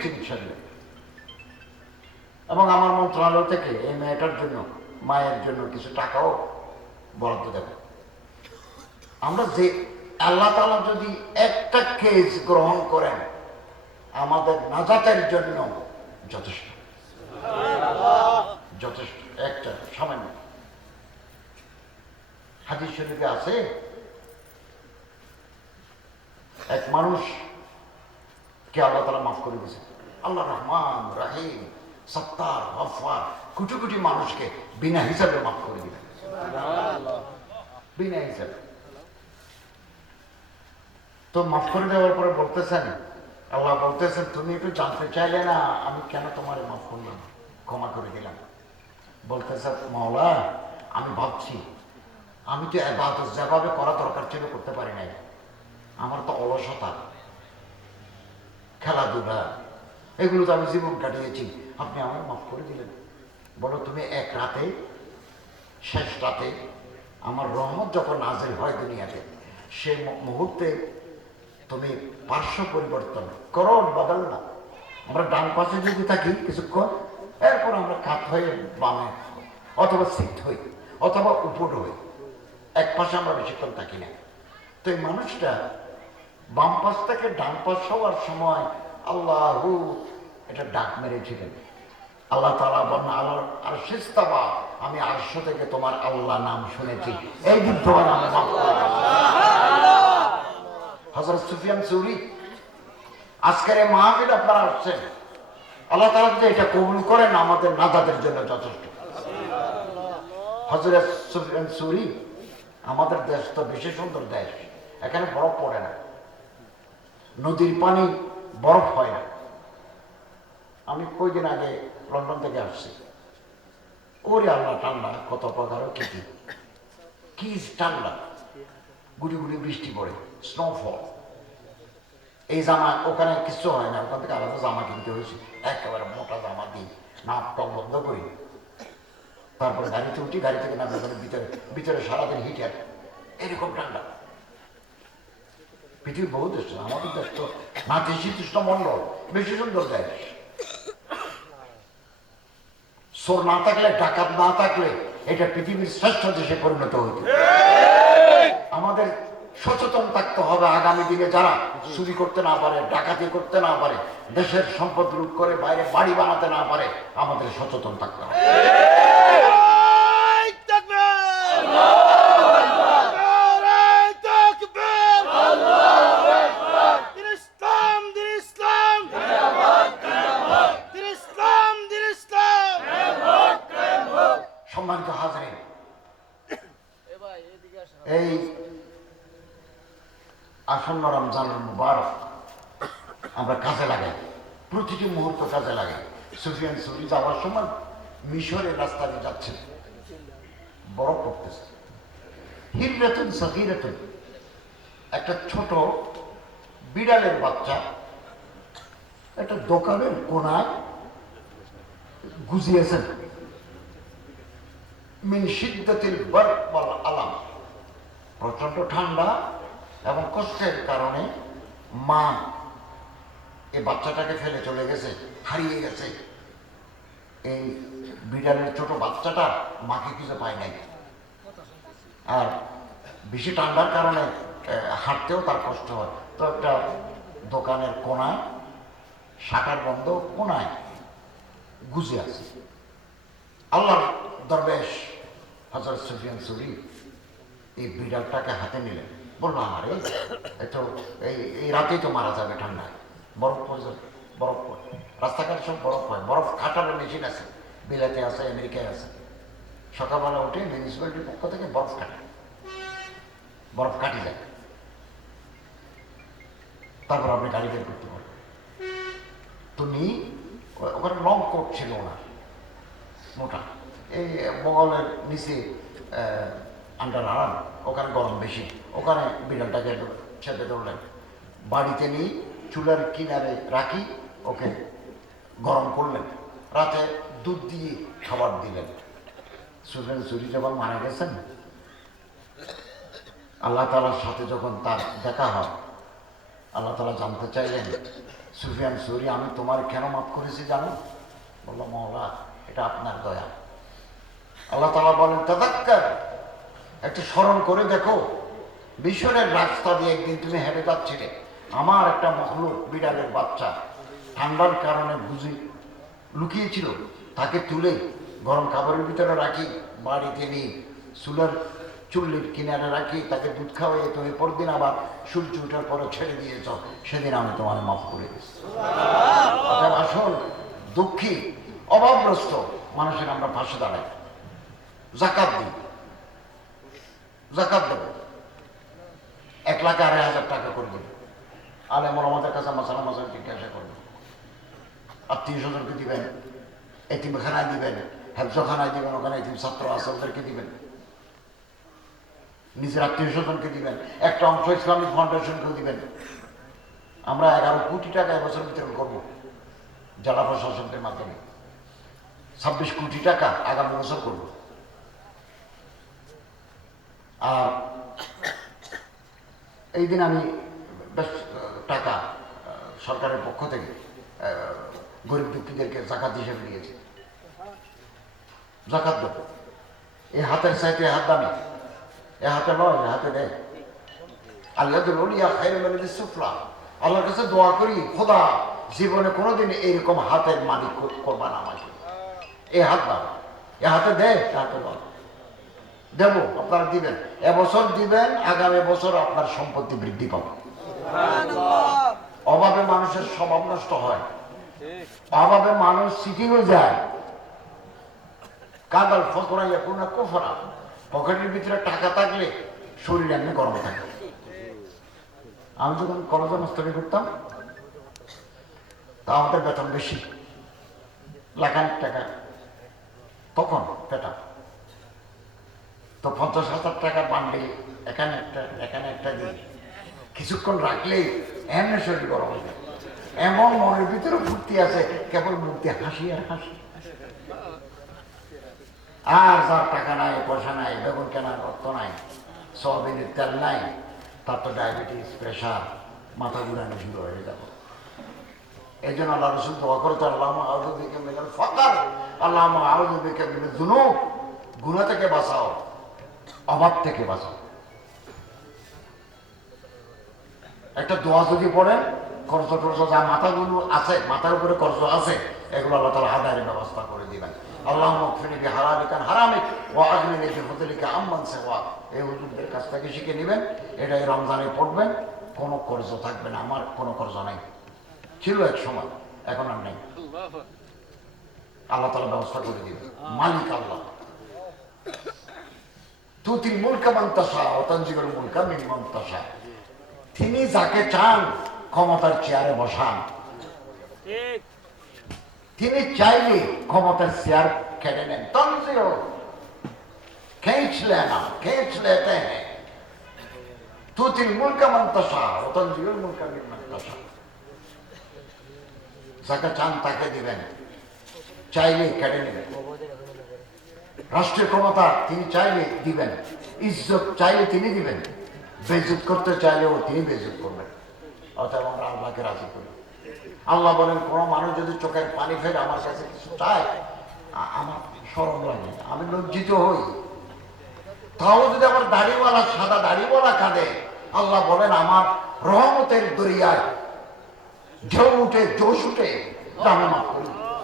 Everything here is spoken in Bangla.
ফ্রি চিকিৎসা দেবে এবং আমার মন্ত্রণালয় থেকে এই মেয়েটার জন্য, মায়ের জন্য কিছু টাকাও বরাদ্দ দেবে। আমরা যে আল্লাহ তালা যদি একটা কেস গ্রহণ করেন, আমাদের নাজাতের জন্য যথেষ্ট। যথেষ্ট, একটা সামান্য। হাদিস শরীফে আছে, এক মানুষ কে আল্লাহ তালা মাফ করে দিয়েছে? আল্লাহ রহমান, রাহিম, সত্তার, গফার, কোটি কোটি মানুষকে বিনা হিসাবে মাফ করে দিলেন বিনা হিসাবে। তো মাফ করে দেওয়ার পরে বলতেছেন, আল্লাহ বলতেছেন, তুমি একটু জানতে চাইলে না, আমি কেন তোমার মাফ করলাম? ক্ষমা করে দিলাম। বলতেছে মাওলা, আমি ভাবছি, আমি তো যেভাবে করা দরকার ছিল করতে পারি নাই। আমার তো অলসতা খেলাধুলা। এগুলো তো আমি জীবন কাটিয়েছি। আপনি আমার মাফ করে দিলেন। বলো, তুমি এক রাতে, শেষ রাতে আমার রহমত যখন নাজেল হয় দুনিয়াতে, সে মুহূর্তে তুমি পার্শ্ব পরিবর্তন করো বদল না আমরা ডান পাশে যদি থাকি কিছুক্ষণ, এরপর আমরা কাত হয়ে বামে অথবা সিট হই, অথবা উপর হই। এক পাশে আমরা বেশিক্ষণ থাকি না। তো এই মানুষটা বাম পাশ থেকে ডান পাশ হওয়ার সময় আল্লাহু এটা ডাক মেরেছিলেন। আল্লাহ তালা বন্যা আল্লাহ আর শিস্তাবা আমি আরশ থেকে তোমার আল্লাহ নাম শুনেছি। এই দাও। হজরত সুফিয়ান চৌরি আজকের এই মাহফিল আপনারা আসছেন। আল্লাহ তালা যদি এটা কবুল করেন, আমাদের নাজাদের জন্য যথেষ্ট। হজরত সুফিয়ান চৌরি আমাদের দেশ তো বেশি সুন্দর দেশ, এখানে বরফ পড়ে না। নদীর পানি বরফ হয় না। আমি কয়দিন আগে লন্ডন থেকে আসছি। ওরে আল্লাহ, ঠান্ডা, কত প্রকার কি কি। ঠান্ডা। গুড়ি গুড়ি বৃষ্টি পড়ে স্নোফল এই জামা, ওখানে কিছু হয় না, ওখান থেকে আলাদা জামা কিনতে হয়েছে। একেবারে মোটা জামা দিই নাক টক বন্ধ করি। তারপরে গাড়িতে উঠি, গাড়ি থেকে পরে ভিতরে। ভিতরে সারাদিন হিটার এরকম ঠান্ডা। পৃথিবীর বহু দেশ। আমাদের দেশ তো নাতিশীতোষ্ণ মণ্ডল, বেশি সুন্দর দেশ সোর না থাকলে, ডাকাত না থাকলে এটা পৃথিবীর শ্রেষ্ঠ দেশে পরিণত হইত আমাদের সচেতন থাকতে হবে আগামী দিনে যারা চুরি করতে না পারে, ডাকাতি করতে না পারে, দেশের সম্পদ লুট করে বাইরে বাড়ি বানাতে না পারে, আমাদের সচেতন থাকতে হবে এই আসন্ন রমজানের মুবারক আমরা কাজে লাগাই। প্রতিটি মুহূর্ত কাজে লাগাই। সুফিয়ান সুরি যাওয়ার সময় মিশরের রাস্তা দিয়ে যাচ্ছেন বরফ পড়তেছে। হিররাতুন সহিরাতুন একটা ছোট বিড়ালের বাচ্চা একটা দোকানের কোনায় গুজিয়েছেন। মিন সিদ্ধাতিল বরফ ওয়াল আলাম প্রচণ্ড ঠান্ডা এবং কষ্টের কারণে মা এই বাচ্চাটাকে ফেলে চলে গেছে, হারিয়ে গেছে। এই বিড়ালের ছোট বাচ্চাটা মাকে কিছু পায় নাই। আর বেশি ঠান্ডার কারণে হাঁটতেও তার কষ্ট হয়। তো একটা দোকানের কোনায়, শাটার বন্ধ কোনায় গুজে আছে। আল্লাহ দরবেশ হজরত সুফিয়ান সুরি এই বিড়ালটাকে হাতে নিলেন বলল, আরে, এ তো, এই এই রাতেই তো মারা যাবে ঠান্ডায়। বরফ পড়ে যাবে, বরফ পড়ে। রাস্তাঘাটে সব বরফ হয়। বরফ কাটার মেশিন আছে। বিলাতে আছে, আমেরিকায় আছে। সকালবেলা উঠে মিউনিসিপ্যালিটির পক্ষ থেকে বরফ কাটে বরফ কাটি যায়। তারপর আপনি গাড়ি বের করতে পারবেন। তুমি ওখানে লং কোট ছিল ওনার, মোটা। এই বগলের নিচে আন্ডার আরাম ওখানে গরম বেশি। ওখানে বিড়ালটাকে ছেপে ধরলেন বাড়িতে নিয়ে চুলার কিনারে রাখি, ওকে গরম করলেন রাতে দুধ দিয়ে খাবার দিলেন। সুফেন চুরি যখন মারা গেছেন? আল্লাহ তালার সাথে যখন তার দেখা হয়, আল্লাহ তালা জানতে চাইলেন, সুফিয়ান সুরি আমি তোমার কেন মাফ করেছি জানো? বলল মহলা এটা আপনার দয়া। আল্লাহ তালা বলেন তাদাক্কার একটু স্মরণ করে দেখো, মিশরের রাস্তা দিয়ে একদিন তুমি হেঁটে যাচ্ছিলে। আমার একটা মহলুক বিড়ালের বাচ্চা, ঠান্ডার কারণে বুঝি লুকিয়েছিল। তাকে তুলে গরম খাবারের ভিতরে রাখি, বাড়িতে নিয়ে চুলার চুল্লির কিনারে রাখি, তাকে দুধ খাওয়াই, তুমি পরদিন আবার সূর্য উঠার পরে ছেড়ে দিয়েছ সেদিন আমি তোমার মাফ করে দিচ্ছি আসল দুঃখী, অভাবগ্রস্ত মানুষের আমরা পাশে দাঁড়াই। জাকাত দিই। জাকাত দেবো। এক লাখ আড়াই হাজার টাকা করে দেবে আলে আমার আমাদের কাছে মাসালা মাসাল জিজ্ঞাসা করবে। আত্মীয় স্বজনকে দিবেন, এতিমখানায় দিবেন, হেফজখানায় দিবেন, ওখানে এতিম ছাত্র আছে, ওদেরকে দিবেন। নিজের আত্মীয় স্বজনকে দিবেন, একটা অংশ ইসলামিক ফাউন্ডেশনকেও দিবেন। আমরা এগারো কোটি টাকা এবছর বিতরণ করব, জেলা প্রশাসনদের মাধ্যমে। ছাব্বিশ কোটি টাকা আগামী বছর করব। আর এই দিন আমি বেশ টাকা সরকারের পক্ষ থেকে গরিব দুঃখীদেরকে জাকাত হিসেবে দিয়েছি জাকাত দেবো। এই হাতের সাইতে হাত দামি। এ হাতে নয় এ হাতে দেয়। আল্লাহ বলিয়া খাইরে মেলে সুফলা। আল্লাহর কাছে দোয়া করি, খোদা জীবনে কোনোদিন এইরকম হাতের মালিক করবা না আমাকে। এ হাত দাও। এ হাতে দে এ হাতে দাও দেবো, আপনারা দিবেন। এবছর দিবেন, আগামী বছর আপনার সম্পত্তি বৃদ্ধি পাবে। অভাবে মানুষের স্বভাব নষ্ট হয়। অভাবে মানুষ সিটিও যায়। কাদাল ফকরাইয়া কোনো কোফরা পকেটের ভিতরে টাকা থাকলে শরীর এমনি গরম থাকে। আমি যখন কলেজে মাস্টারি করতাম, তা আমাদের বেতন বেশি। লাখানিক টাকা। তখন পেটা তো পঞ্চাশ হাজার টাকা বান্ডিল এখানে একটা এখানে একটা দিই। কিছুক্ষণ রাখলেই এমনি শরীর গরম হয়ে যায়। এমন মনের ভিতরে ফুর্তি আছে, কেবল দিয়ে হাসি আর হাসি। আর যার টাকা নাই, পয়সা নাই, বেগুন কেনার অর্থ নাই, সয়াবিনের তেল নাই, তার তো ডায়াবেটিস, প্রেশার, মাথা ঘুরানো শুরু হয়ে যাব। এই জন্য আল্লাহ রসুল দোয়া করতে আল্লাহ আউদিকে মিলেন ফকার, আল্লাহ মিলে জুনু গুণা থেকে বাঁচাও। অভাব থেকে বাঁচাও একটা দোয়া যদি পড়েন কর্জ টর্জ যা মাথাগুলো আছে মাথার উপরে কর্জ আছে এগুলো আল্লাহ তালা আদায়ের ব্যবস্থা করে দিবেন। আল্লাহ মকফিনিকে হারালিকান হারামিক ও আগ্নিকে ফজলিকে আম্মান সেওয়া। এই হুজুরদের কাছ থেকে শিখে নেবেন এটা এই রমজানে পড়বেন কোনো কর্জ থাকবে না আমার কোনো কর্জ নাই। ছিল এক সময় এখন আর নেই। আল্লাহ তালা ব্যবস্থা করে দিবেন। মালিক আল্লাহ। তুতিল মুলকা মান্তাসা, অতাঞ্জিকর মুলকা মিন মান্তাসা। তিনি যাকে চান, ক্ষমতার চেয়ারে বসান। তিনি চাইলে ক্ষমতার চেয়ার কেড়ে নেন। তঞ্জিও খেঁচ লেনা খেঁচ লেতে হ্যাঁ তুতিল মুলকা মান্তাসা, অতাঞ্জিকর মুলকা মিন মান্তাসা। যাকে চান তাকে দিবেন। চাইলে কেড়ে নেবেন। রাষ্ট্রীয় ক্ষমতা তিনি চাইলে দিবেন, ইজ্জত চাইলে তিনি দিবেন বেজুত করতে চাইলেও তিনি বেজুত করবেন। অতএব আমরা আল্লাহকে রাজি করি। আল্লাহ বলেন, কোনো মানুষ যদি চোখের পানি ফেলে আমার কাছে কিছু চায় আমার সরম লাগে, আমি লজ্জিত হই। তাও যদি আমার দাড়িওয়ালা সাদা দাড়িওয়ালা কাঁদে, আল্লাহ বলেন, আমার রহমতের দরিয়ায় ঢেউ উঠে, জোশ উঠে দামে মাফ করি